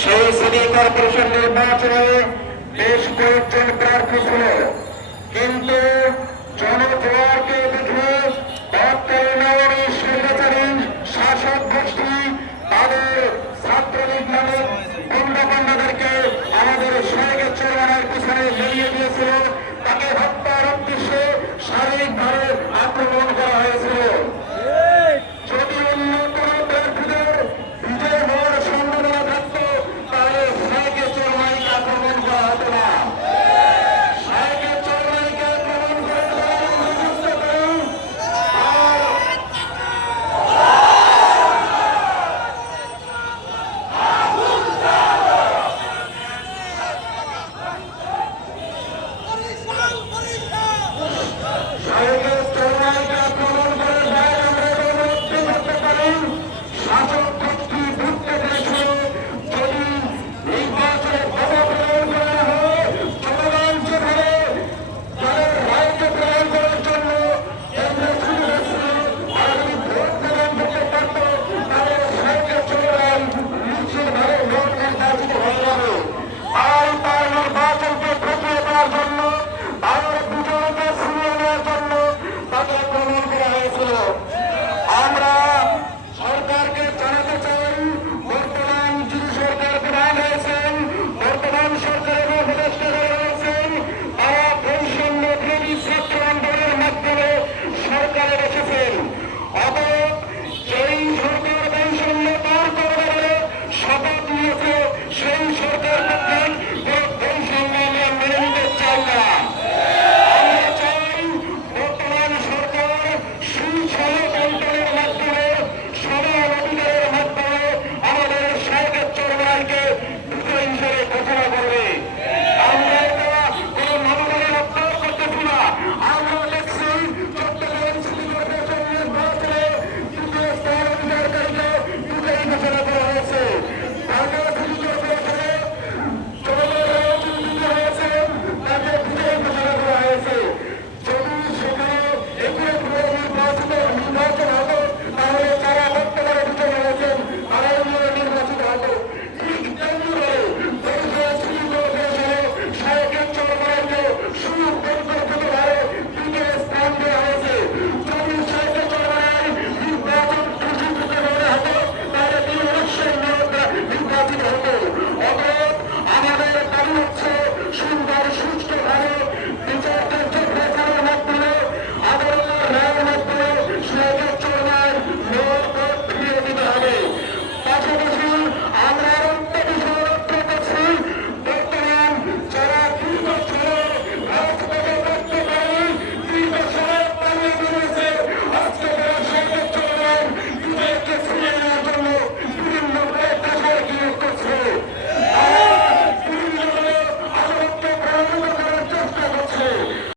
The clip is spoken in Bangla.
সেই সিটি কর্পোরেশন নির্বাচনে বেশ কয়েকজন প্রার্থী ছিল, কিন্তু জনজোয়ারকে দেখে তৎকালীন স্বৈরাচারী শাসক গোষ্ঠী তাদের ছাত্রলীগ নামক গুন্ডাপান্ডাদেরকে আমাদের শহীদের চেয়ারম্যানের পিছনে লেলিয়ে দিয়েছিল। তাকে হত্যার উদ্দেশ্যে শারীরিকভাবে আক্রমণ করা হয়েছিল। যদি অন্য কোন প্রার্থীদের বিজয় হওয়ার সম্ভাবনা থাকত, তাহলে শহীদের চেয়ারম্যানকে আক্রমণ করা হতো না। শহীদের চেয়ারম্যানকে আক্রমণ করে আমরা সরকারকে জানাতে চাই, বর্তমান যিনি সরকার প্রধান হয়েছেন, বর্তমান সরকারের উপদেষ্টা রয়েছেন, তারা বৈষম্য বিরোধী ছাত্র আন্দোলনের মাধ্যমে সরকারে এসেছেন। অতএব যেই সরকার বৈষম্য দূর করবে বলে শপথ নিয়েছে, সেই সরকার কর্তৃক বৈষম্য আমরা মেনে নিতে চাই না। আমরা চাই বর্তমান সরকার সুষম বন্টনের মাধ্যমে, সমান অধিকারের মাধ্যমে আমাদের শহীদের চেয়ারম্যানকে বিজয়ী হিসেবে ঘোষণা করবে। আমরা এটা কোনো মনোনয়ন রক্ষা করতেছি না। আমরা দেখছি চট্টগ্রাম সিটি কর্পোরেশন নির্বাচনে দ্বিতীয় স্থান অধিকারীকে বিজয়ী ঘোষণা করা হয়েছে। ঢাকা সিটি কর্পোরেশনে জনগণের চিহ্নিত হয়েছেন, তাকে বিজয়ী ঘোষণা করা হয়েছে। যদি সেখানে এগুলো নির্বাচন হতো, তাহলে যারা বর্তমানে বিজয়ী হয়েছেন তারা এগুলো নির্বাচিত হতো। ঠিক তেমনিভাবে সিটি কর্পোরেশনে শহীদের চেয়ারম্যানকে সুপরিকল্পিতভাবে দ্বিতীয় স্থান দেওয়া হয়েছে। যদি শহীদের চেয়ারম্যান নির্বাচন ঘোষিত হতো, তাহলে তিনি অবশ্যই নির্বাচিত হতো।